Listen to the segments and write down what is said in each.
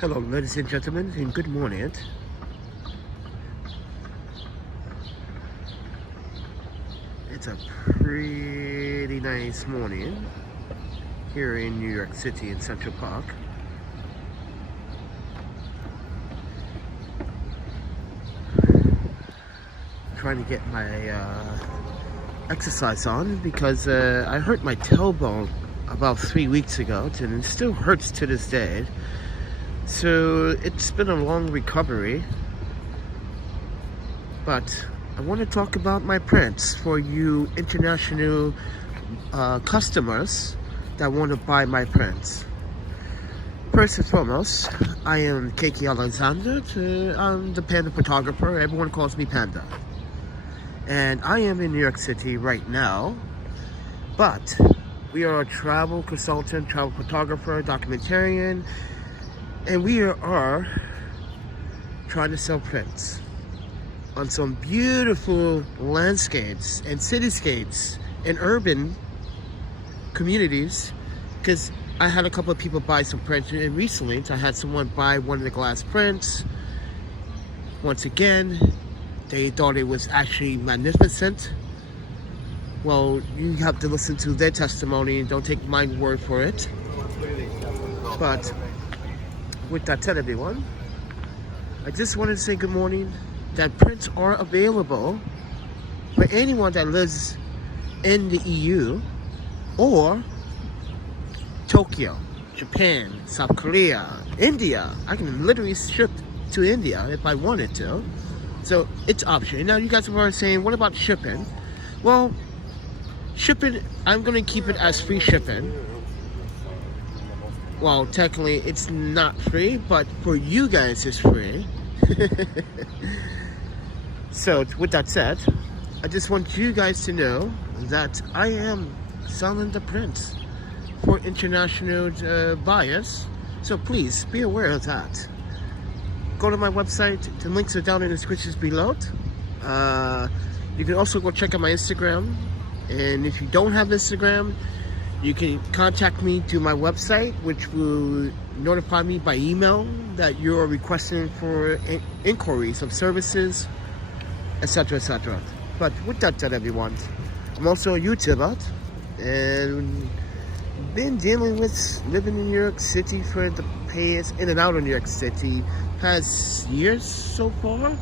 Hello, ladies and gentlemen, and good morning. It's a pretty nice morning here in New York City in Central Park. Trying to get my exercise on because I hurt my tailbone about 3 weeks ago, and it still hurts to this day. So it's been a long recovery, but I want to talk about my prints for you international customers that want to buy my prints. First and foremost, I am Kiki Alexander. I'm the Panda photographer. Everyone calls me Panda. And I am in New York City right now, but we are a travel consultant, travel photographer, documentarian, and we are trying to sell prints on some beautiful landscapes and cityscapes and urban communities, because I had a couple of people buy some prints, and recently I had someone buy one of the glass prints. Once again, they thought it was actually magnificent. Well, you have to listen to their testimony and don't take my word for it. But with that said, everyone, I just wanted to say good morning. That prints are available for anyone that lives in the EU or Tokyo, Japan, South Korea, India. I can literally ship to India if I wanted to. So it's optional. Now you guys are saying, what about shipping? Well, shipping, I'm gonna keep it as free shipping. Well, technically it's not free, but for you guys it's free. So with that said, I just want you guys to know that I am selling the prints for international buyers. So please be aware of that. Go to my website. The links are down in the description below. You can also go check out my Instagram. And if you don't have Instagram, you can contact me through my website, which will notify me by email that you're requesting for inquiries of services, etc., etc. But with that said, everyone, I'm also a YouTuber and been dealing with living in New York City for the past, in and out of New York City, past years so far.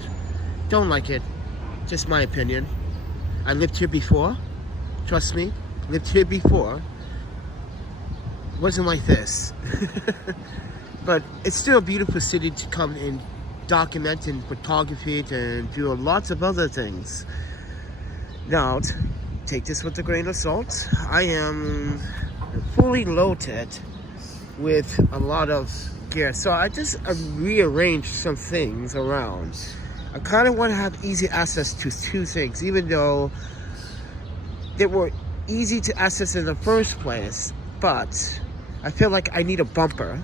Don't like it, just my opinion. I lived here before, trust me, lived here before. Wasn't like this. But it's still a beautiful city to come and document and photography and do lots of other things. Now, take this with a grain of salt. I am fully loaded with a lot of gear, so I just rearranged some things around. I kind of want to have easy access to two things, even though they were easy to access in the first place, but I feel like I need a bumper.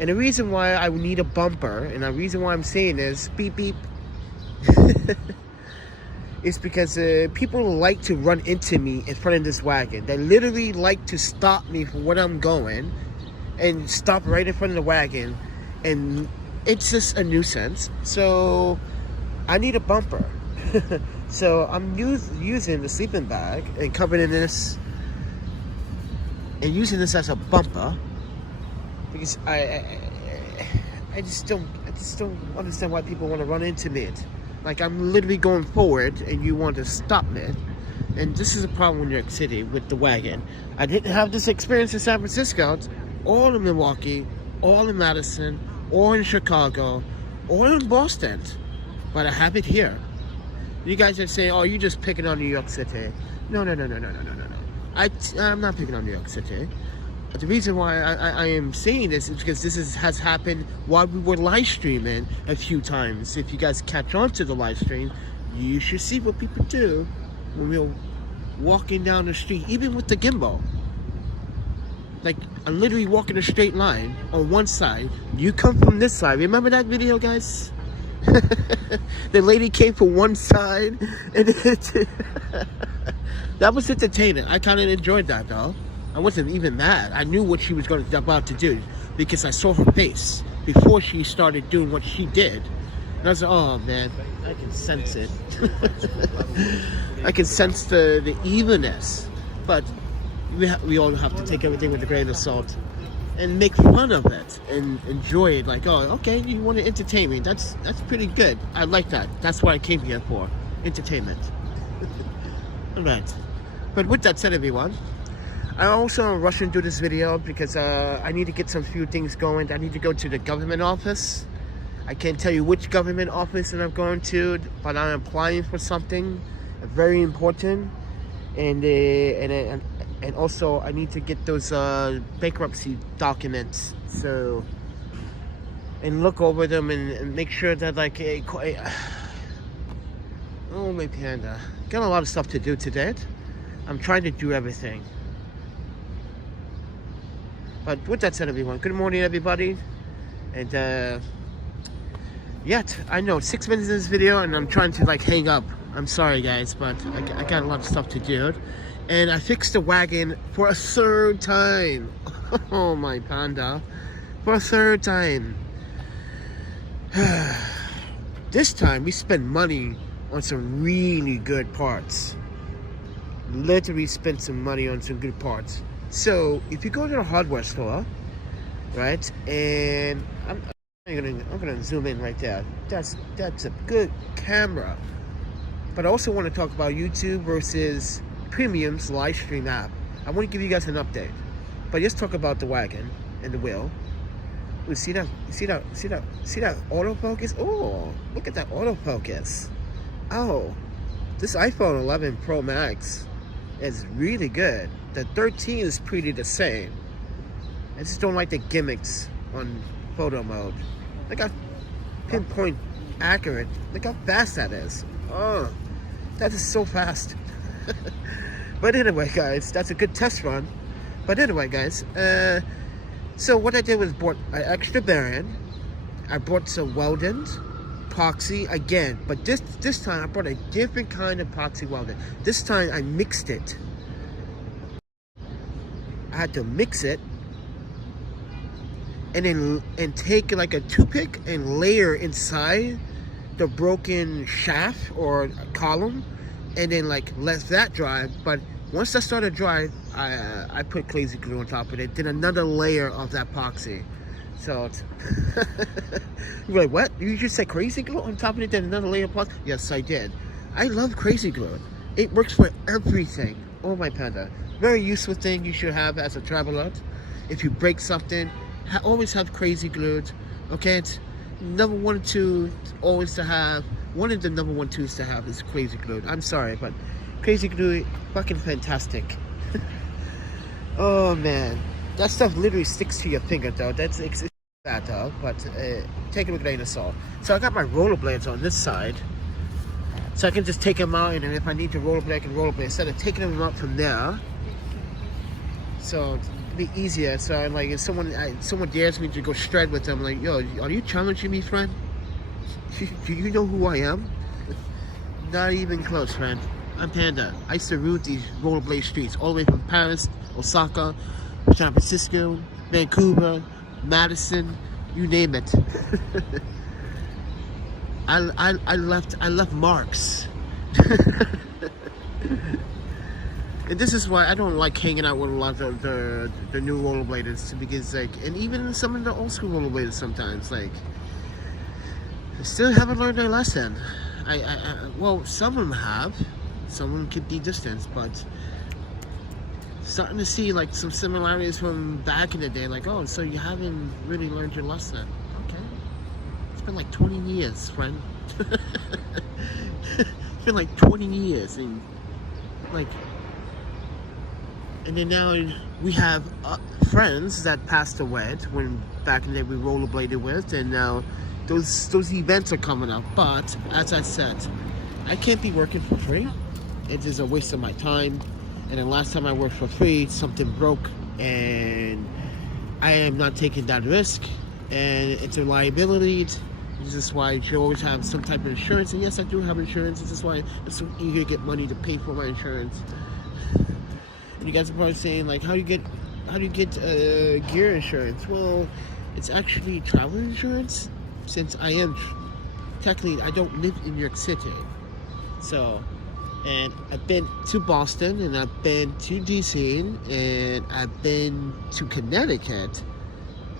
And the reason why I need a bumper, and the reason why I'm saying this, beep beep, is because people like to run into me in front of this wagon. They literally like to stop me for where I'm going and stop right in front of the wagon. And it's just a nuisance. So I need a bumper. So I'm using the sleeping bag and covering in this and using this as a bumper, because I just don't understand why people want to run into me. Like, I'm literally going forward and you want to stop me. And this is a problem in New York City with the wagon. I didn't have this experience in San Francisco, or in Milwaukee, or in Madison, or in Chicago, or in Boston, but I have it here. You guys are saying, oh, you're just picking on New York City. No. I'm not picking on New York City. But the reason why I am saying this is because this has happened while we were live streaming a few times. If you guys catch on to the live stream, you should see what people do when we're walking down the street, even with the gimbal. Like, I'm literally walking a straight line on one side. You come from this side. Remember that video, guys? The lady came from one side, and that was entertaining. I kind of enjoyed that, though. I wasn't even mad. I knew what she was about to do because I saw her face before she started doing what she did. And I was like, oh man, I can sense it. I can sense the evilness. But we all have to take everything with a grain of salt and make fun of it and enjoy it. Like, oh, okay, you want to entertain me. That's pretty good. I like that. That's what I came here for. Entertainment. All right. But with that said, everyone, I also am rushing through this video because I need to get some few things going. I need to go to the government office. I can't tell you which government office that I'm going to, but I'm applying for something very important. And also I need to get those bankruptcy documents. So, and look over them and make sure that like oh my panda, got a lot of stuff to do today. I'm trying to do everything. But with that said, everyone, good morning, everybody. And yet, I know 6 minutes in this video, and I'm trying to like hang up. I'm sorry, guys, but I got a lot of stuff to do. And I fixed the wagon for a third time. Oh my panda, for a third time. This time we spent money on some really good parts. Literally spent some money on some good parts. So if you go to the hardware store, right, and I'm gonna zoom in right there. That's a good camera. But I also want to talk about YouTube versus Premium's live stream app. I want to give you guys an update. But let's talk about the wagon and the wheel. Ooh, see that autofocus? Oh, look at that autofocus. Oh, this iPhone 11 Pro Max is really good. The 13 is pretty the same. I just don't like the gimmicks on photo mode. Look how pinpoint accurate. Look how fast that is. Oh, that is so fast. But anyway, guys, that's a good test run. But anyway, guys, so what I did was bought an extra bearing. I bought some welding, epoxy again, but this time I bought a different kind of epoxy welding. This time I mixed it. I had to mix it and take like a toothpick and layer inside the broken shaft or column, and then like let that dry. But once that started dry, I put crazy glue on top of it, then another layer of that epoxy. So you're like, what? You just said crazy glue on top of it, then another layer of epoxy? Yes, I did. I love crazy glue. It works for everything. Oh my panda. Very useful thing you should have as a traveler. If you break something, always have crazy glue. Okay, it's number 1 and 2 always to have. One of the number 1 2s to have is crazy glue. I'm sorry, but crazy glue, fucking fantastic. Oh man, that stuff literally sticks to your finger though. It's bad though, but take it with a grain of salt. So I got my rollerblades on this side, so I can just take them out, and if I need to rollerblade, I can rollerblade instead of taking them out from there. So it'd be easier. So I'm like, if someone dares me to go shred with them, like, yo, are you challenging me, friend? Do you know who I am? Not even close, friend. I'm Panda. I used to route these rollerblade streets all the way from Paris, Osaka, San Francisco, Vancouver, Madison, you name it. I left marks. And this is why I don't like hanging out with a lot of the new rollerbladers, because like, and even some of the old school rollerbladers sometimes, like, they still haven't learned their lesson. Well, some of them have. Some of them keep the distance, but starting to see like some similarities from back in the day. Like, oh, so you haven't really learned your lesson. Okay. It's been like 20 years, friend. It's been like 20 years, and like, and then now we have friends that passed away when back in the day we rollerbladed with, and now those events are coming up. But as I said, I can't be working for free. It is a waste of my time. And then last time I worked for free, something broke, and I am not taking that risk. And it's a liability. This is why you should always have some type of insurance. And yes, I do have insurance. This is why it's so eager to get money to pay for my insurance. And you guys are probably saying like, how do you get gear insurance? Well, it's actually travel insurance, since technically I don't live in New York City. So, and I've been to Boston, and I've been to DC, and I've been to Connecticut.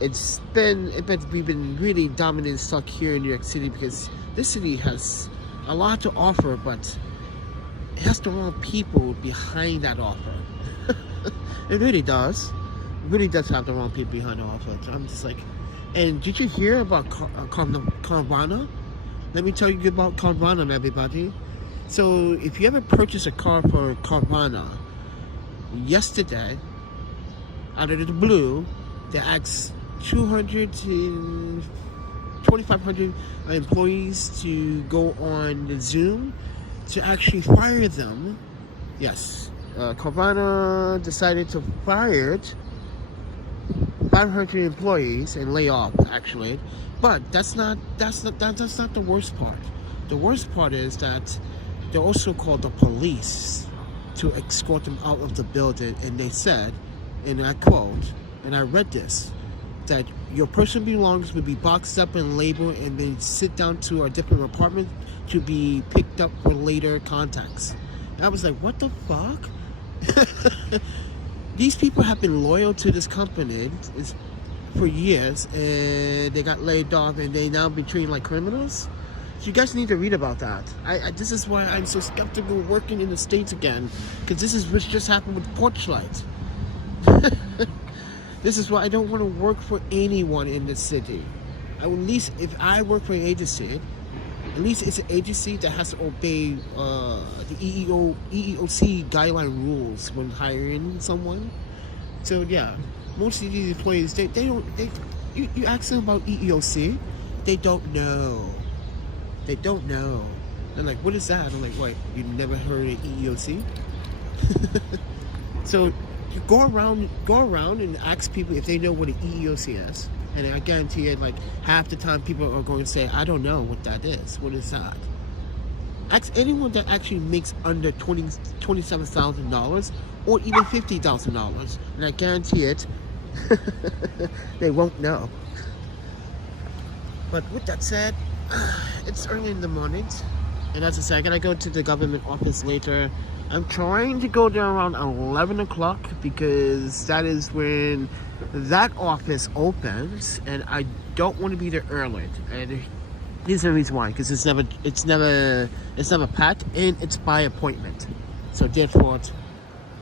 We've been really dominant and stuck here in New York City because this city has a lot to offer, but it has the wrong people behind that offer. It really does. It really does have the wrong people behind the offer. So I'm just like, and did you hear about Carvana? Let me tell you about Carvana, everybody. So if you ever purchase a car for Carvana, yesterday, out of the blue, they asked 2,500 employees to go on Zoom to actually fire them. Yes, Carvana decided to fire 500 employees and lay off, actually. But that's not the worst part. The worst part is that they also called the police to escort them out of the building, and they said, and I quote, and I read this, that your personal belongings will be boxed up and labeled and then sit down to a different apartment to be picked up for later contacts. And I was like, what the fuck? These people have been loyal to this company for years, and they got laid off, and they now be treated like criminals. So you guys need to read about that. This is why I'm so skeptical working in the States again, because this is what just happened with Porchlight. This is why I don't want to work for anyone in the city. At least if I work for an agency, at least it's an agency that has to obey the EEOC guideline rules when hiring someone. So yeah, most of these employees, you ask them about EEOC, they don't know. They don't know. They're like, what is that? I'm like, what? You never heard of EEOC? So you go around and ask people if they know what an EEOC is. And I guarantee you, like, half the time people are going to say, I don't know what that is. What is that? Ask anyone that actually makes under $27,000 or even $50,000. And I guarantee it, they won't know. But with that said, it's early in the morning. And as I said, I gotta go to the government office later. I'm trying to go there around 11 o'clock because that is when that office opens, and I don't want to be there early. And here's the reason why: because it's never packed, and it's by appointment. So therefore,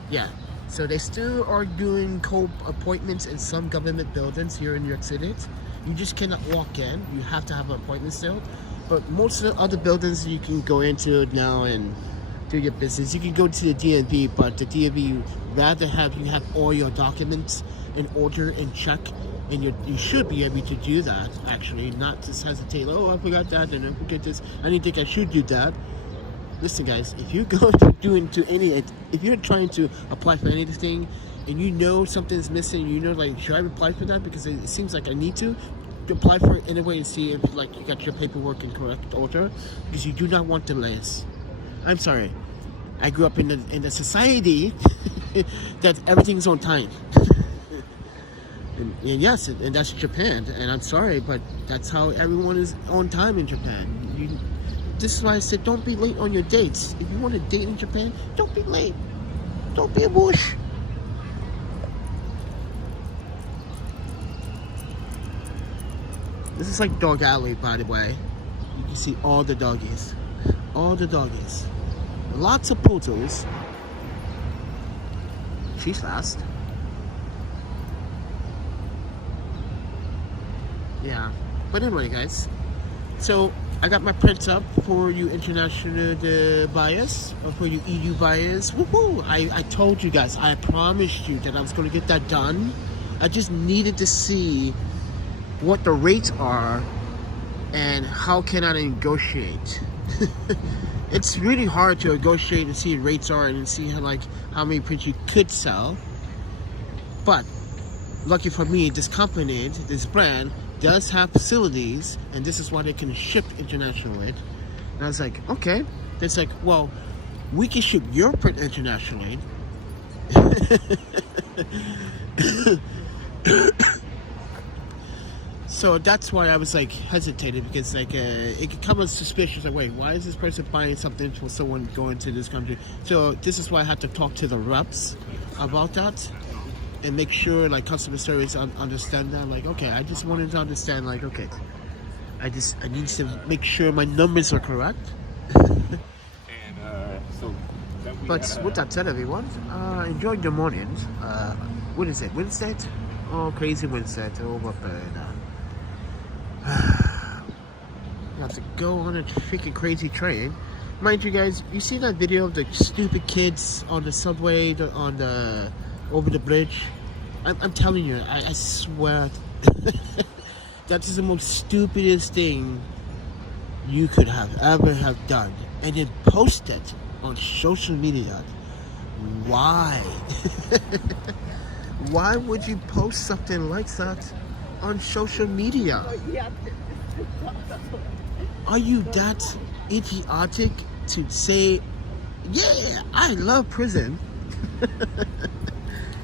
yeah. So they still are doing appointments in some government buildings here in New York City. You just cannot walk in; you have to have an appointment still. But most of the other buildings you can go into now and do your business. You can go to the DMV, but the DMV rather have you have all your documents in order and check, and you should be able to do that, actually, not just hesitate. Oh, I forgot that, and I forget this. I didn't think I should do that. Listen, guys, if you go to if you're trying to apply for anything, and you know something's missing, you know, like, should I apply for that because it seems like I need to apply for it anyway and see if, like, you got your paperwork in correct order, because you do not want delays. I'm sorry. I grew up in a society that everything's on time. and yes, and that's Japan. And I'm sorry, but that's how everyone is on time in Japan. This is why I said don't be late on your dates. If you want to date in Japan, don't be late. Don't be a bush. This is like Dog Alley, by the way. You can see all the doggies. All the doggies. Lots of poodles. She's fast. Yeah. But anyway, guys. So, I got my prints up for you international buyers, or for you EU buyers. Woohoo! I told you guys, I promised you that I was going to get that done. I just needed to see what the rates are and how can I negotiate. It's really hard to negotiate and see what rates are and see how many prints you could sell. But lucky for me, this company, this brand, does have facilities, and this is why they can ship internationally. And I was like, okay. It's like, well, we can ship your print internationally, So that's why I was like hesitated, because like it could come as suspicious. Like, wait, why is this person buying something for someone going to this country? So this is why I had to talk to the reps about that and make sure like customer service understand that. Like, okay, I just wanted to understand. Like, okay, I need to make sure my numbers are correct. And so then we But with that said, everyone, enjoy your mornings. What is it, Wednesday? Oh, crazy Wednesday. Oh, but you have to go on a freaking crazy train. Mind you guys, you see that video of the stupid kids on the subway, over the bridge? I'm telling you, I swear, that is the most stupidest thing you could have ever have done. And then post it on social media. Why? Why would you post something like that on social media? Are you that idiotic to say, yeah, I love prison?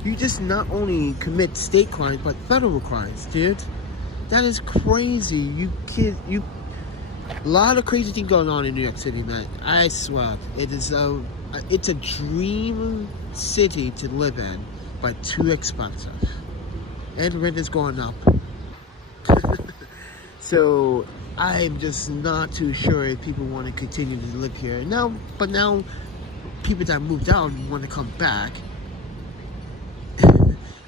You just not only commit state crimes, but federal crimes, dude. That is crazy. A lot of crazy things going on in New York City, man. I swear. It's a dream city to live in, but too expensive. And rent is going up. So I'm just not too sure if people want to continue to live here now. But now people that moved out want to come back,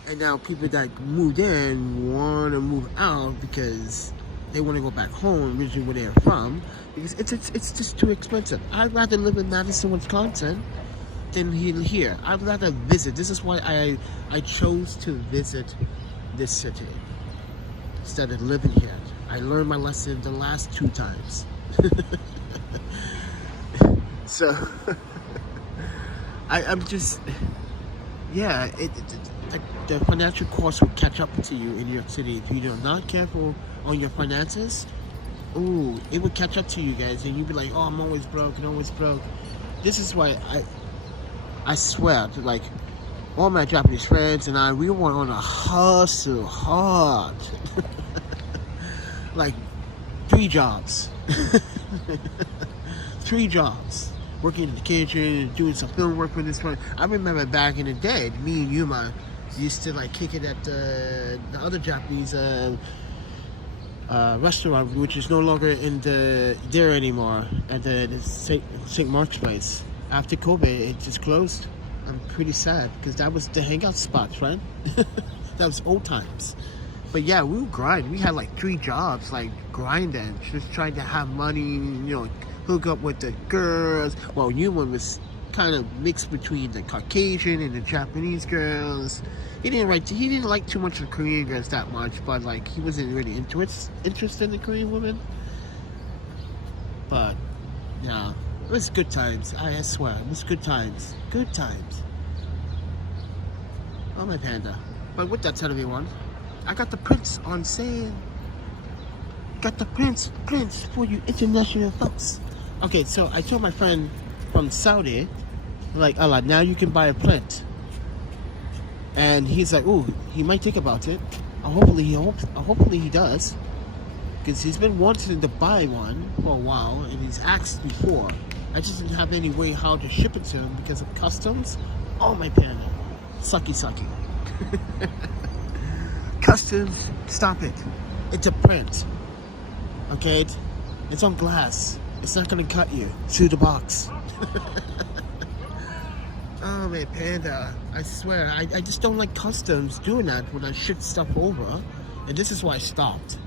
and now people that moved in want to move out because they want to go back home, originally where they're from, because it's just too expensive. I'd rather live in Madison, Wisconsin than here. I'd rather visit. This is why I chose to visit this city instead of living here. I learned my lesson the last 2 times. So I'm just, yeah, the financial cost will catch up to you in New York City if you're not careful on your finances. Ooh, it would catch up to you guys, and you'd be like, oh, I'm always broke and always broke. This is why I swear, like, all my Japanese friends and we were on a hustle hard. Like 3 jobs. 3 jobs. Working in the kitchen, doing some film work for this one. I remember back in the day, me and Yuma used to like kick it at the other Japanese restaurant, which is no longer there anymore, at the St. Mark's place. After COVID, it just closed. I'm pretty sad, because that was the hangout spot, right? That was old times. But yeah, we would grind. We had like 3 jobs, like grinding, just trying to have money, hook up with the girls. Well, Yuma was kind of mixed between the Caucasian and the Japanese girls. He didn't like too much of the Korean girls that much, but like he wasn't really interested in the Korean women. But yeah, it was good times. I swear, it was good times. Good times. Oh, my panda. But with that said, everyone, I got the prints on sale. Got the prints for you international folks. Okay, so I told my friend from Saudi, like, Allah, now you can buy a print. And he's like, oh, he might think about it. Hopefully he does. Because he's been wanting to buy one for a while, and he's asked before. I just didn't have any way how to ship it to him because of customs. Oh, my panda. Sucky. Customs, stop it. It's a print. Okay? It's on glass. It's not gonna cut you through the box. Oh, man, panda. I swear, I just don't like customs doing that when I ship stuff over. And this is why I stopped.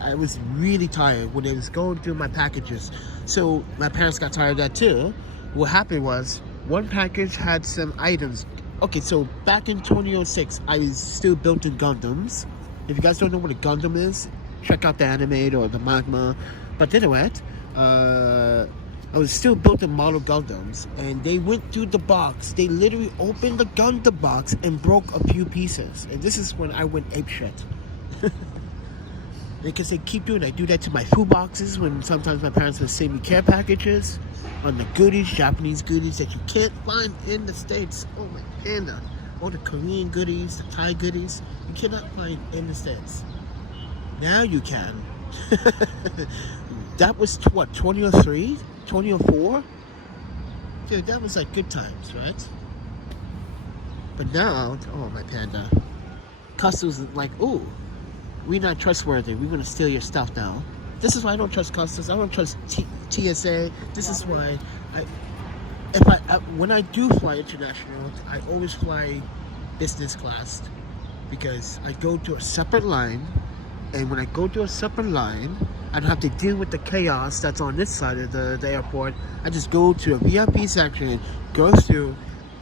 I was really tired when they was going through my packages. So my parents got tired of that too. What happened was, one package had some items. Okay, so back in 2006, I was still building Gundams. If you guys don't know what a Gundam is, check out the anime or the manga. But anyway, I was still building model Gundams, and they went through the box. They literally opened the Gundam box and broke a few pieces. And this is when I went apeshit. Because they keep doing it. I do that to my food boxes when sometimes my parents would send me care packages on the goodies, Japanese goodies that you can't find in the States. Oh my panda. All the Korean goodies, the Thai goodies, you cannot find in the States. Now you can. That was what, 2003? 2004? Dude, that was like good times, right? But now, oh my panda. Customs is like, ooh, we're not trustworthy. We're going to steal your stuff now. This is why I don't trust customs. I don't trust TSA. This is why when I do fly international, I always fly business class because I go to a separate line, and when I go to a separate line, I don't have to deal with the chaos that's on this side of the airport. I just go to a VIP section, go through,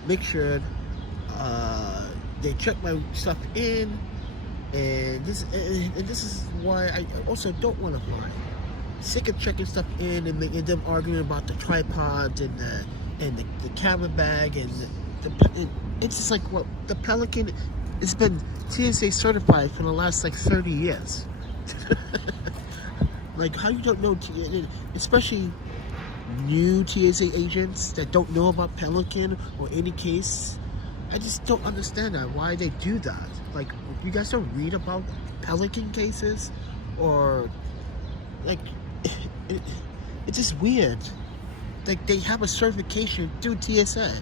make sure they check my stuff in. And this is why I also don't want to fly. Sick of checking stuff in and making them arguing about the tripod and the camera bag and it's just like what the Pelican. It's been TSA certified for the last like 30 years. Like how you don't know, especially new TSA agents that don't know about Pelican or any case. I just don't understand that, why they do that. Like, you guys don't read about Pelican cases, or like, it's just weird. Like, they have a certification through TSA.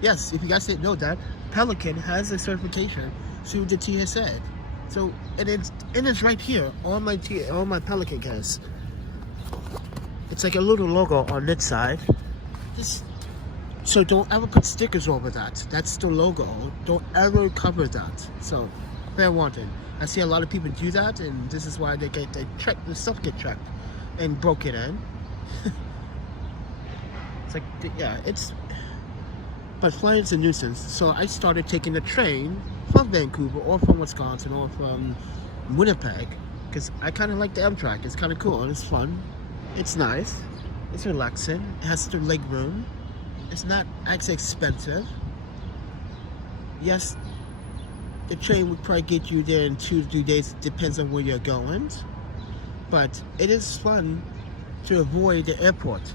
Yes, if you guys didn't know that, Pelican has a certification through the TSA. So, and it's right here on my Pelican case. It's like a little logo on this side. So don't ever put stickers over that. That's the logo. Don't ever cover that. So, fair warning. I see a lot of people do that, and this is why the stuff get checked and broken in. It's like, yeah, but flying's a nuisance. So I started taking the train from Vancouver or from Wisconsin or from Winnipeg, because I kind of like the Amtrak. It's kind of cool. It's fun. It's nice. It's relaxing. It has the leg room. It's not actually expensive. Yes, the train would probably get you there in 2 to 3 days. Depends on where you're going. But it is fun to avoid the airport.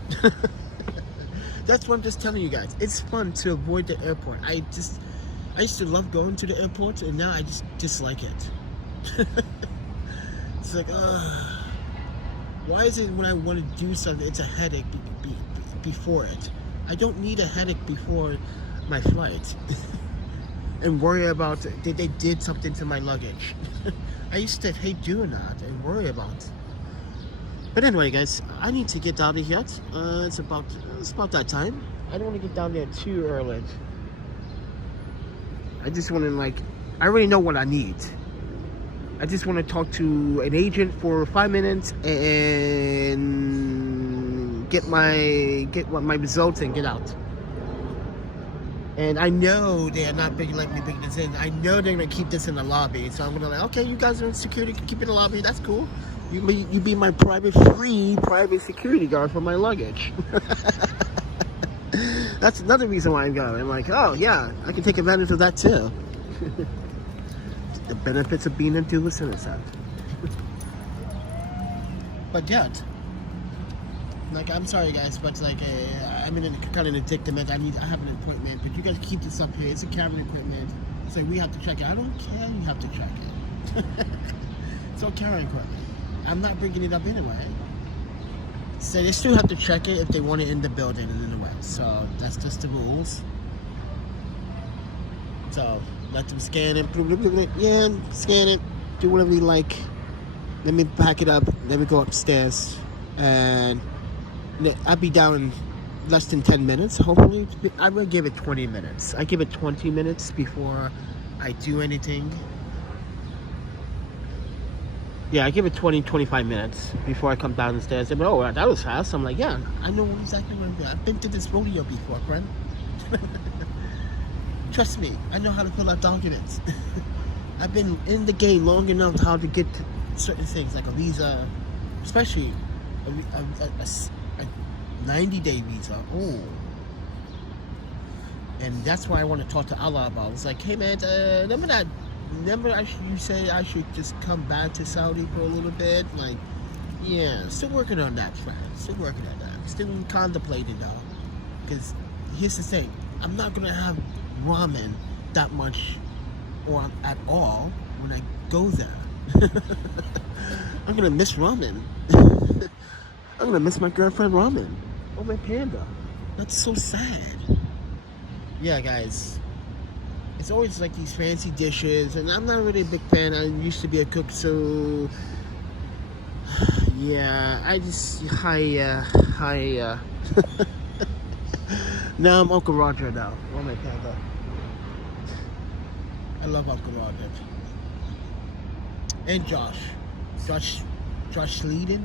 That's what I'm just telling you guys. It's fun to avoid the airport. I used to love going to the airport, and now I just dislike it. It's like, why is it when I want to do something, it's a headache before it? I don't need a headache before my flight and worry about they did something to my luggage. I used to hate doing that and worry about it. But anyway, guys, I need to get out of here. It's about that time. I don't want to get down there too early. I just want to I already know what I need. I just want to talk to an agent for 5 minutes and get my results and get out. And I know they are not bringing this in. I know they're gonna keep this in the lobby. So I'm gonna okay, you guys are in security, keep it in the lobby. That's cool. You be my private security guard for my luggage. That's another reason why I'm going. I'm like, oh yeah, I can take advantage of that too. The benefits of being a dual citizen. But yeah, I'm sorry guys, but I'm in a kind of predicament. I have an appointment, but you guys keep this up here. It's a camera equipment, so we have to check it. I don't care. You have to check it. It's all camera equipment. I'm not bringing it up anyway. So they still have to check it if they want it in the building and in the way. So that's just the rules. So let them scan it. Yeah, scan it. Do whatever you like. Let me pack it up. Let me go upstairs, and I'll be down in less than 10 minutes. Hopefully, I will give it 20 minutes. I give it 20 minutes before I do anything. Yeah, I give it 20-25 minutes before I come down the stairs. But oh, that was fast. I'm like, yeah, I know exactly what I'm doing. I've been to this rodeo before, friend. Trust me, I know how to fill out documents. I've been in the game long enough how to get to certain things, like a visa, especially a 90-day visa. Oh. And that's why I want to talk to Allah about. It's like, hey man, remember that remember you say I should just come back to Saudi for a little bit? Like, yeah, still working on that, friend. Still working on that. Still contemplating though. Because here's the thing, I'm not gonna have ramen that much or at all when I go there. I'm gonna miss ramen. I'm gonna miss my girlfriend ramen. Oh, my panda. That's so sad. Yeah, guys. It's always like these fancy dishes, and I'm not really a big fan. I used to be a cook, so yeah, now I'm Uncle Roger now. Oh, my panda. I love Uncle Roger. And Josh Sleeden.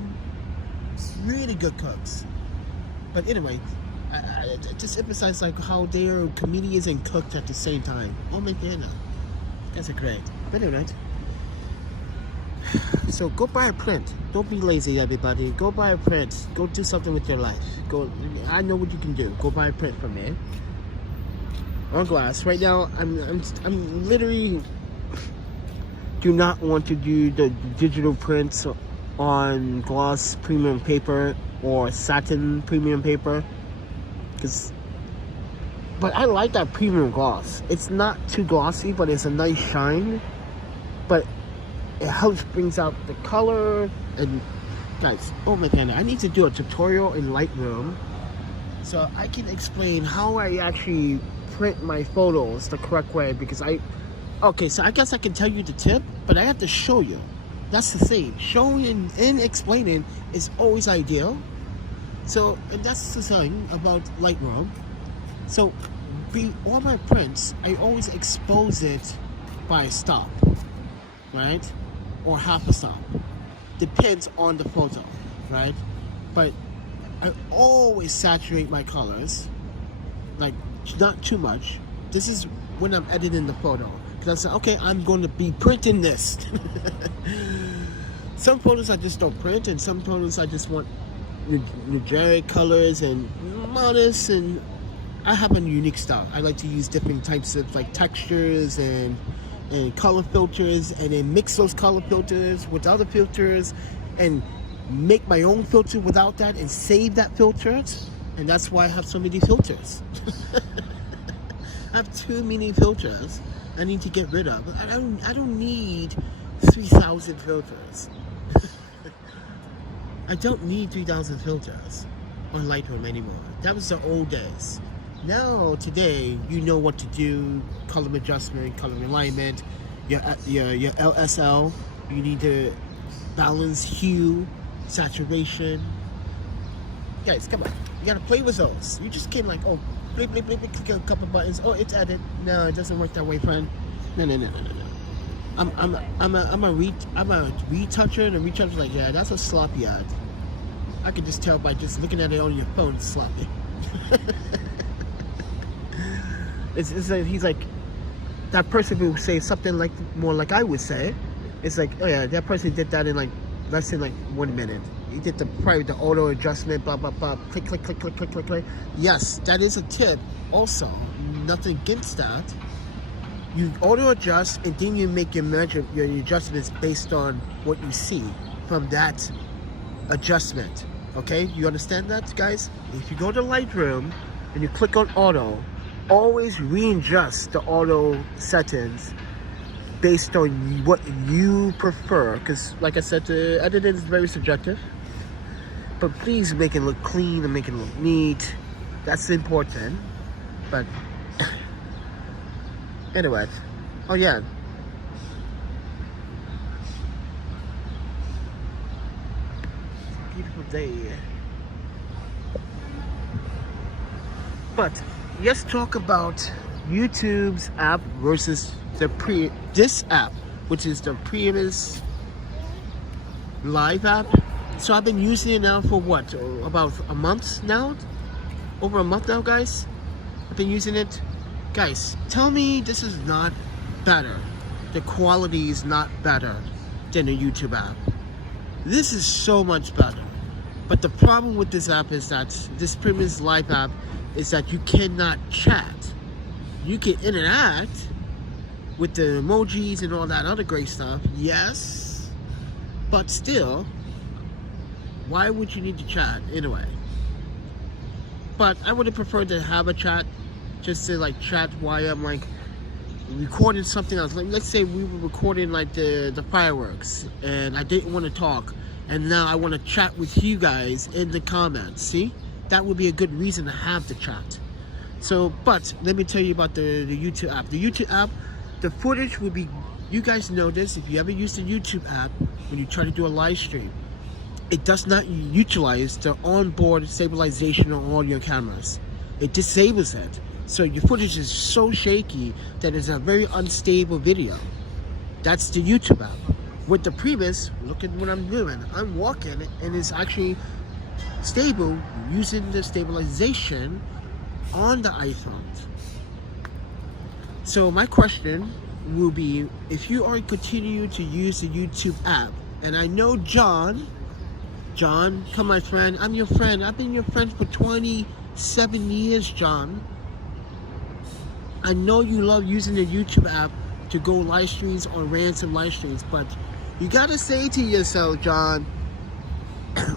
Really good cooks. But anyway, I just emphasize like how they're comedians and cooked at the same time. Oh my god, that's a great. But anyway, so go buy a print. Don't be lazy, everybody. Go buy a print. Go do something with your life. Go. I know what you can do. Go buy a print from me. On glass. Right now, I'm literally do not want to do the digital prints on gloss premium paper or satin premium paper, but I like that premium gloss. It's not too glossy, but it's a nice shine, but it helps brings out the color. And guys, oh my god, I need to do a tutorial in Lightroom so I can explain how I actually print my photos the correct way, because okay, so I guess I can tell you the tip, but I have to show you. That's the thing. Showing and explaining is always ideal. So, and that's the thing about Lightroom. So, all my prints, I always expose it by a stop, right? Or half a stop. Depends on the photo, right? But I always saturate my colors, like not too much. This is when I'm editing the photo. Because I say, okay, I'm going to be printing this. Some photos I just don't print, and some photos I just want generic colors and modest, and I have a unique style. I like to use different types of like textures and color filters, and then mix those color filters with other filters and make my own filter without that and save that filter. And that's why I have so many filters. I have too many filters I need to get rid of. I don't need 3,000 filters. I don't need 3,000 filters on Lightroom anymore. That was the old days. Now, today, you know what to do. Color adjustment, color alignment, your LSL. You need to balance hue, saturation. Guys, come on. You gotta play with those. You just can't like, oh, blip, blip, blip, click a couple buttons. Oh, it's added. No, it doesn't work that way, friend. No. I'm a retoucher, and a retoucher's like, yeah, that's a sloppy ad. I can just tell by just looking at it on your phone, it's sloppy. it's like, he's like, that person will say something like more like I would say. It's like, oh yeah, that person did that in like less than like 1 minute. He did probably the auto adjustment, blah blah blah, click click click click click click click. Yes, that is a tip. Also, nothing against that. You auto adjust, and then you make your adjustments based on what you see from that adjustment. Okay, you understand that, guys? If you go to Lightroom and you click on auto, always readjust the auto settings based on what you prefer. Because, like I said, the editing is very subjective. But please make it look clean and make it look neat. That's important. But anyway, oh yeah. Beautiful day. But let's talk about YouTube's app versus this app, which is the PRISM Live app. So I've been using it now for what, about a month now? Over a month now, guys. I've been using it. Guys, tell me this is not better. The quality is not better than a YouTube app. This is so much better. But the problem with this app is that this PRISM Live app is that you cannot chat. You can interact, with the emojis and all that other great stuff, yes, but still, why would you need to chat anyway? But I would have preferred to have a chat, just to like chat while I'm like recording something else. Like, let's say we were recording like the fireworks and I didn't want to talk, and now I want to chat with you guys in the comments. See, that would be a good reason to have the chat. So, but let me tell you about the YouTube app. The YouTube app, the footage will be, you guys know this, if you ever use the YouTube app, when you try to do a live stream, it does not utilize the onboard stabilization on all your cameras. It disables it. So your footage is so shaky that it's a very unstable video. That's the YouTube app. With the PRISM, look at what I'm doing. I'm walking and it's actually stable using the stabilization on the iPhone. So my question will be, if you are continue to use the YouTube app, and I know John, come my friend, I'm your friend. I've been your friend for 27 years, John. I know you love using the YouTube app to go live streams or ransom live streams, but you gotta say to yourself, John,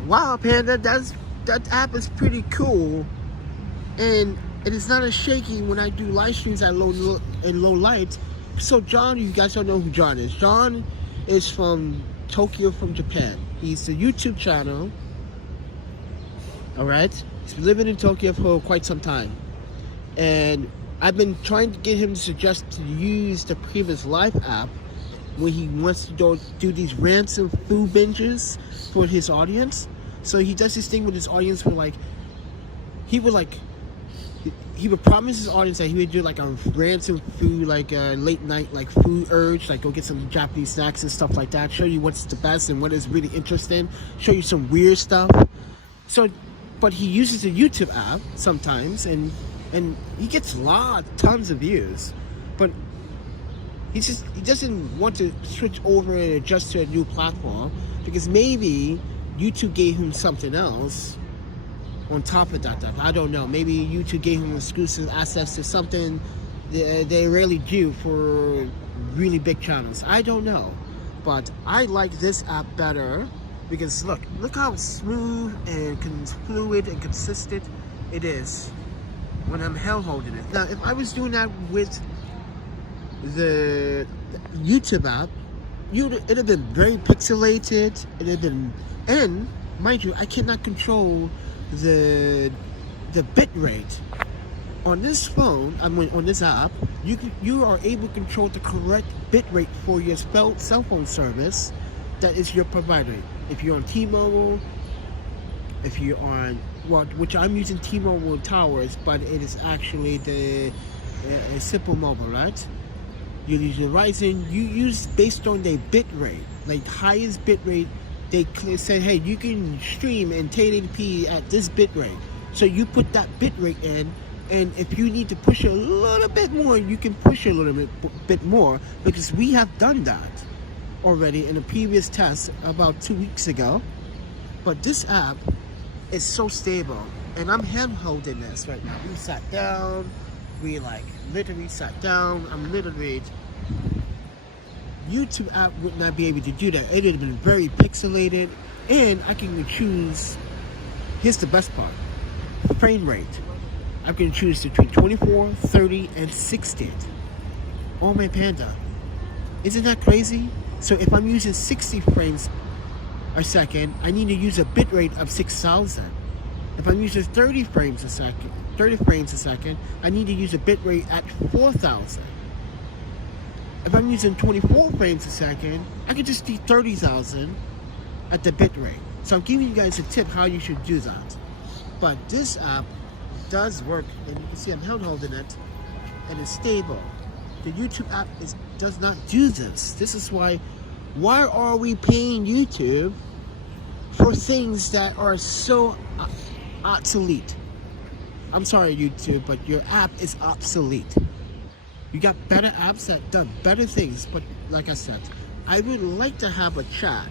wow, Panda, that app is pretty cool, and it is not as shaky when I do live streams at low light. So John, you guys don't know who John is. John is from Tokyo, from Japan. He's a YouTube channel. Alright? He's been living in Tokyo for quite some time. And I've been trying to get him to suggest to use the PRISM Live app when he wants to do these ransom food binges for his audience. So he does this thing with his audience where like, he would promise his audience that he would do like a ransom food, like a late night like food urge, like go get some Japanese snacks and stuff like that, show you what's the best and what is really interesting, show you some weird stuff. So, but he uses the YouTube app sometimes and he gets tons of views, but he doesn't want to switch over and adjust to a new platform because maybe YouTube gave him something else on top of that. I don't know. Maybe YouTube gave him exclusive access to something they rarely do for really big channels. I don't know. But I like this app better because look how smooth and fluid and consistent it is when I'm holding it. Now, if I was doing that with the YouTube app, it'd have been very pixelated. It'd have been, and mind you, I cannot control the bit rate on this phone. On this app, you are able to control the correct bit rate for your cell phone service that is your provider. If you're on T-Mobile, if you're on, which I'm using T-Mobile towers, but it is actually the Simple Mobile, right? You're using Verizon. You use based on their bit rate, like highest bit rate. They say, hey, you can stream in 1080p at this bit rate. So you put that bit rate in, and if you need to push a little bit more, you can push a little bit more, because we have done that already in a previous test about 2 weeks ago. But this app is so stable, and I'm hand-holding this right now. We sat down, we like literally sat down, I'm literally... YouTube app would not be able to do that. It would have been very pixelated, and I can choose, here's the best part, frame rate. I can choose between 24, 30, and 60. Oh my Panda, isn't that crazy? So if I'm using 60 frames a second, I need to use a bit rate of 6,000. If I'm using 30 frames a second, I need to use a bit rate at 4,000. If I'm using 24 frames a second, I can just do 30,000 at the bit rate. So I'm giving you guys a tip how you should do that. But this app does work, and you can see I'm holding it, and it's stable. The YouTube app does not do this. This is why are we paying YouTube for things that are so obsolete? I'm sorry, YouTube, but your app is obsolete. You got better apps that do better things, but like I said, I would like to have a chat,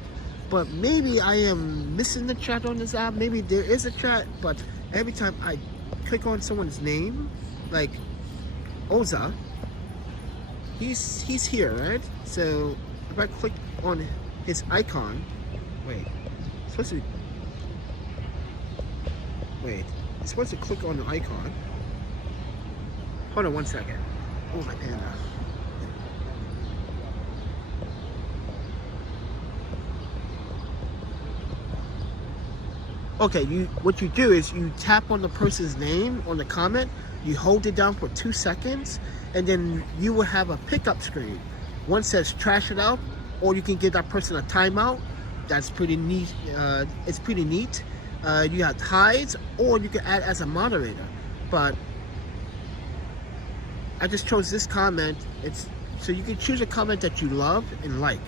but maybe I am missing the chat on this app. Maybe there is a chat, but every time I click on someone's name, like Oza, he's here, right? So if I click on his icon, it's supposed to click on the icon. Hold on 1 second. Oh, my panda. Okay, what you do is you tap on the person's name on the comment, you hold it down for 2 seconds, and then you will have a pickup screen. One says trash it out, or you can give that person a timeout. That's pretty neat. It's pretty neat. You have hides, or you can add as a moderator. But I just chose this comment. So you can choose a comment that you love and like.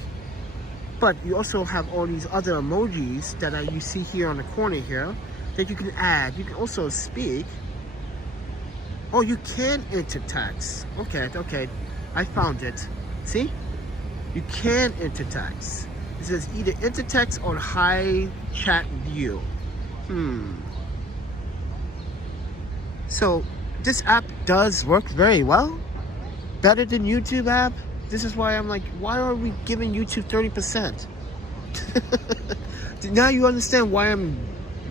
But you also have all these other emojis that you see here on the corner here that you can add. You can also speak. Oh, you can enter text. Okay. I found it. See? You can enter text. It says either enter text or hide chat view. So this app does work very well. Better than YouTube app. This is why I'm like, why are we giving YouTube 30%? Now you understand why I'm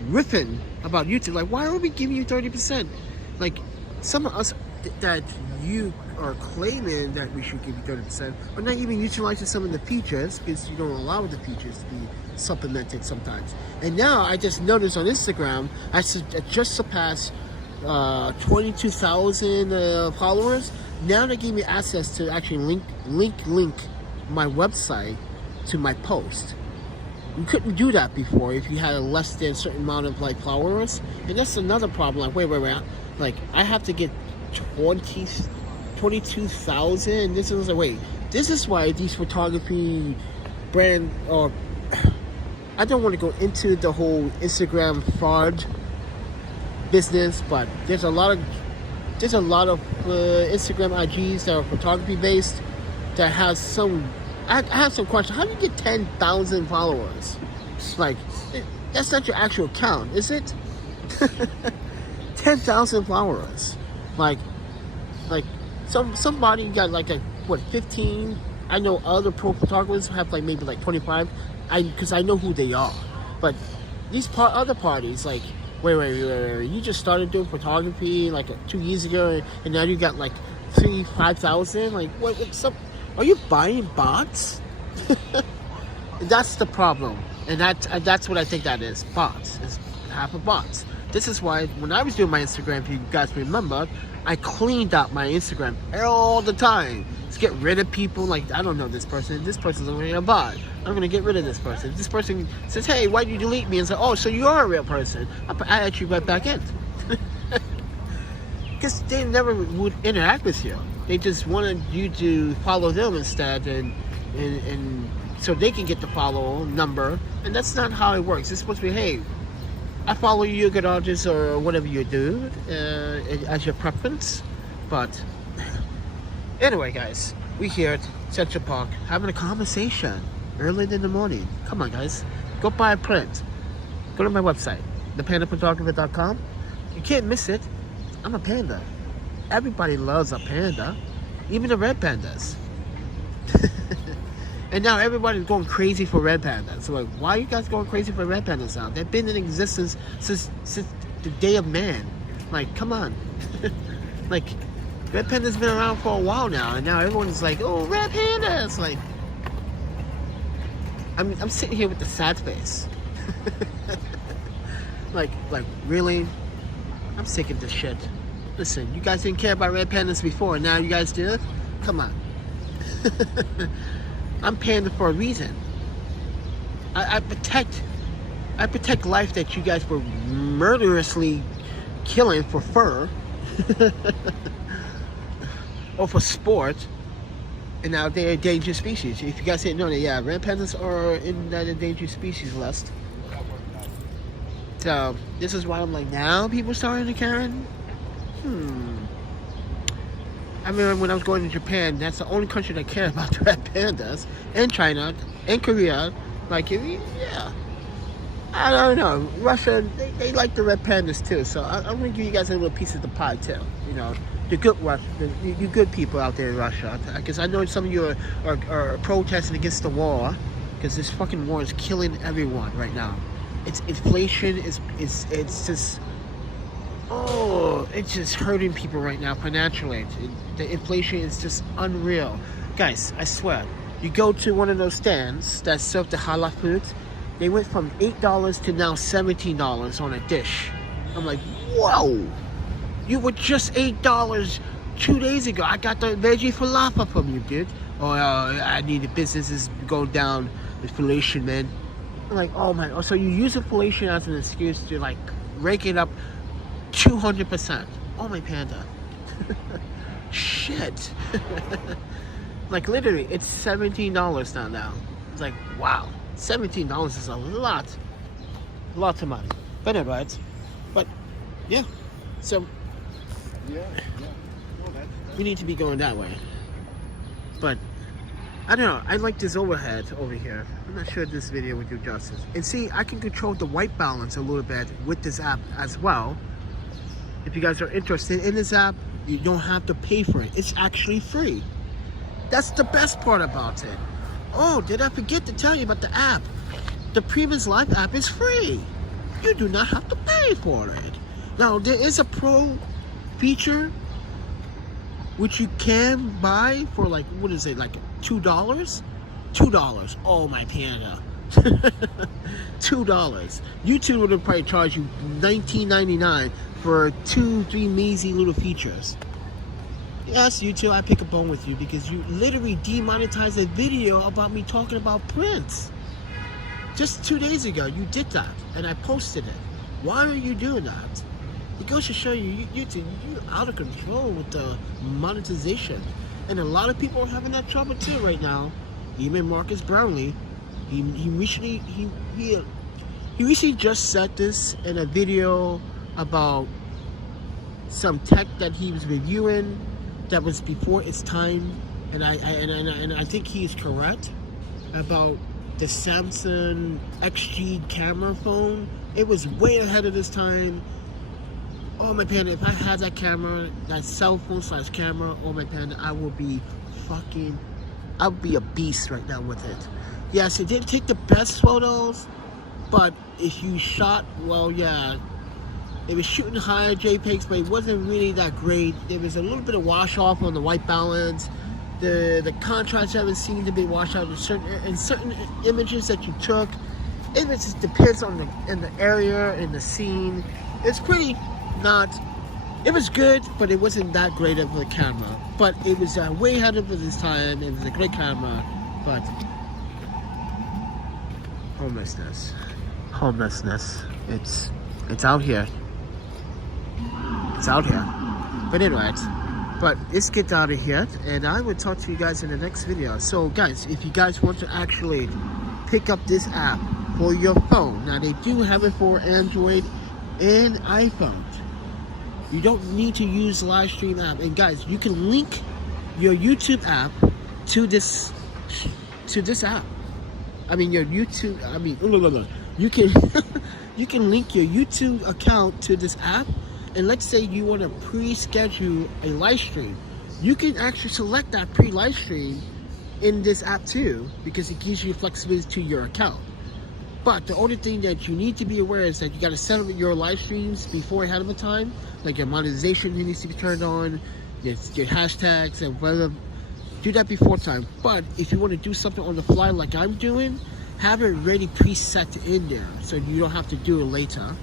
riffing about YouTube. Like, why are we giving you 30%? Like, some of us that you are claiming that we should give you 30%, but not even utilizing some of the features because you don't allow the features to be supplemented sometimes. And now I just noticed on Instagram, I just surpassed 22,000 followers. Now they give me access to actually link my website to my post. You couldn't do that before if you had a less than a certain amount of like followers. And that's another problem. Like, wait. Like, I have to get 22,000. This is like, wait. This is why these photography brand, or I don't want to go into the whole Instagram fraud business, but there's a lot of Instagram IGs that are photography based that has some. I have some questions. How do you get 10,000 followers? Like, that's not your actual count, is it? 10,000 followers. Like somebody got like 15. I know other pro photographers have like maybe like 25. Because I know who they are. But these other parties, like, wait. You just started doing photography like 2 years ago, and now you got like 5,000. Like, what's up? Are you buying bots? That's the problem, and that's what I think that is. Bots. It's half of bots. This is why when I was doing my Instagram, if you guys remember, I cleaned up my Instagram all the time to get rid of people. Like, I don't know this person. This person's only a bot. I'm gonna get rid of this person. If this person says, "Hey, why did you delete me?" and say, "Oh, so you are a real person," I add you right back in. Because they never would interact with you. They just wanted you to follow them instead, and so they can get the follow number. And that's not how it works. It's supposed to be, hey, I follow you, good artist, or whatever you do as your preference. But anyway, guys, we're here at Central Park having a conversation early in the morning. Come on, guys, go buy a print. Go to my website, thepandaphotographer.com. You can't miss it. I'm a panda. Everybody loves a panda, even the red pandas. And now everybody's going crazy for red pandas. So like, why are you guys going crazy for red pandas now? They've been in existence since the day of man. Like, come on. Like, red pandas been around for a while now, and now everyone's like, oh, red pandas. Like, I'm sitting here with the sad face. like really? I'm sick of this shit. Listen, you guys didn't care about red pandas before, and now you guys do it? Come on. I'm panda for a reason. I protect life that you guys were murderously killing for fur or for sport, and now they're a endangered species. If you guys didn't know that, yeah, red pandas are in that endangered species list. So this is why I'm like, now people starting to care. I remember when I was going to Japan, that's the only country that cared about the red pandas, and China, and Korea. Like, yeah, I don't know. Russia, they like the red pandas too. So I'm gonna give you guys a little piece of the pie too. You know, the good you good people out there in Russia, because I know some of you are protesting against the war, because this fucking war is killing everyone right now. It's inflation it's just, oh, it's just hurting people right now financially. The inflation is just unreal. Guys, I swear, you go to one of those stands that serve the halal food, they went from $8 to now $17 on a dish. I'm like, whoa! You were just $8 2 days ago. I got the veggie falafel from you, dude. Oh, I need the businesses go down, inflation, man. I'm like, oh my, oh, so you use inflation as an excuse to like rake it up 200%. Oh my panda. Shit. Like literally, it's $17 now. It's like, wow, $17 is a lot of money. But anyways, but yeah, so Yeah. No, we need to be going that way. But I don't know. I like this overhead over here. I'm not sure this video would do justice. And see, I can control the white balance a little bit with this app as well. If you guys are interested in this app, you don't have to pay for it. It's actually free. That's the best part about it. Oh, did I forget to tell you about the app? The PRISM Live app is free. You do not have to pay for it. Now, there is a pro feature which you can buy for like, what is it, like $2? $2. Oh my panda. $2. YouTube would probably charge you $19.99 for 2-3 measly little features. Yes, YouTube, I pick a bone with you because you literally demonetized a video about me talking about Prince. Just 2 days ago, you did that, and I posted it. Why are you doing that? It goes to show you, YouTube, you're out of control with the monetization. And a lot of people are having that trouble too right now. Even Marcus Brownlee, he recently just said this in a video about some tech that he was reviewing that was before its time, and I think he's correct about the Samsung XG camera phone. It was way ahead of this time. Oh my panda, if I had that camera, that cell phone / camera, oh my panda, I would be a beast right now with it. Yes, it didn't take the best photos, but if you shot, well, yeah, it was shooting higher JPEGs, but it wasn't really that great. There was a little bit of wash off on the white balance. The contrast haven't seemed to be washed out in certain images that you took. It just depends on the area and the scene. It's pretty not. It was good, but it wasn't that great of a camera. But it was way ahead of its time. It was a great camera, but homelessness. It's out here. It's out here. But anyways, but let's get out of here, and I will talk to you guys in the next video. So guys, if you guys want to actually pick up this app for your phone, now they do have it for Android and iPhone. You don't need to use live stream app. And guys, you can link your YouTube app to this app. I mean your YouTube. I mean, you can you can link your YouTube account to this app. And let's say you want to pre-schedule a live stream, you can actually select that pre-live stream in this app too, because it gives you flexibility to your account. But the only thing that you need to be aware is that you got to set up your live streams before ahead of the time, like your monetization needs to be turned on, your hashtags and whatever. Do that before time. But if you want to do something on the fly like I'm doing, have it already preset in there so you don't have to do it later.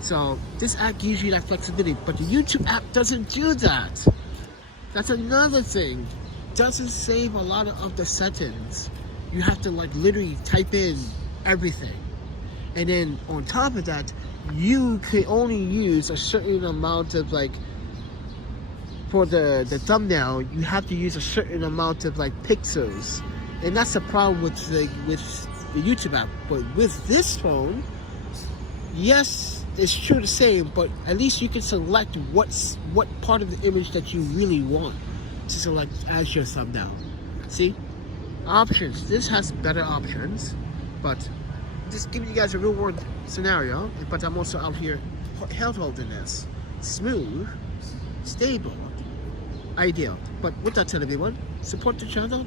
So this app gives you that flexibility, but the YouTube app doesn't do that. That's another thing. Doesn't save a lot of the settings. You have to like literally type in everything. And then on top of that, you can only use a certain amount of like, for the thumbnail, you have to use a certain amount of like pixels. And that's the problem with the YouTube app. But with this phone, yes, it's true the same, but at least you can select what part of the image that you really want to select as your thumbnail. See? Options. This has better options, but just giving you guys a real world scenario, but I'm also out here holding this. Smooth, stable, ideal. But with that said, everyone, support the channel.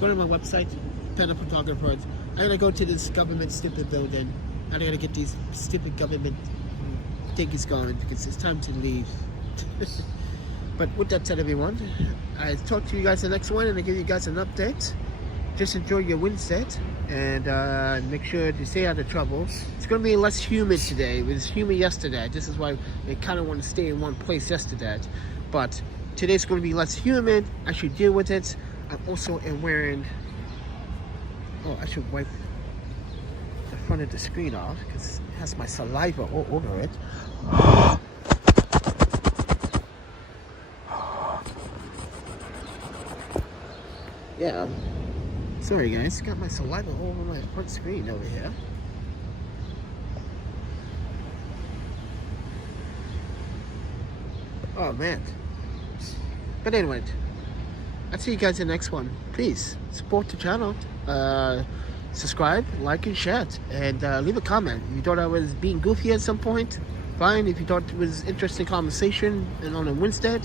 Go to my website, Thepandaphotographer. I gotta go to this government stupid building. I gotta get these stupid government things going because it's time to leave. But with that said, everyone, I talk to you guys in the next one, and I give you guys an update. Just enjoy your Wednesday, and make sure to stay out of troubles. It's going to be less humid today. It was humid yesterday. This is why I kind of want to stay in one place yesterday. But today's going to be less humid. I should deal with it. I also am wearing... Oh, I should wipe the front of the screen off because it has my saliva all over it. Yeah. Sorry guys, got my saliva all over my front screen over here. Oh man. But anyway, I'll see you guys in the next one. Please support the channel. Subscribe, like, and share it. And leave a comment. If you thought I was being goofy at some point, fine. If you thought it was interesting conversation and on a Wednesday,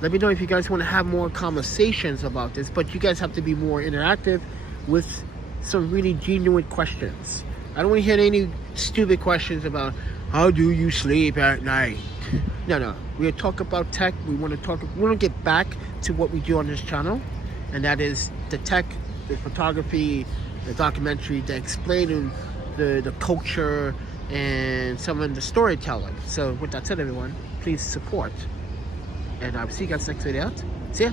let me know if you guys want to have more conversations about this, but you guys have to be more interactive with some really genuine questions. I don't want to hear any stupid questions about how do you sleep at night. No. We'll talk about tech. We want to get back to what we do on this channel, and that is the tech, the photography, the documentary, the explaining the culture and some of the storytelling. So with that said, everyone, please support. And I'll see you guys next video. See ya.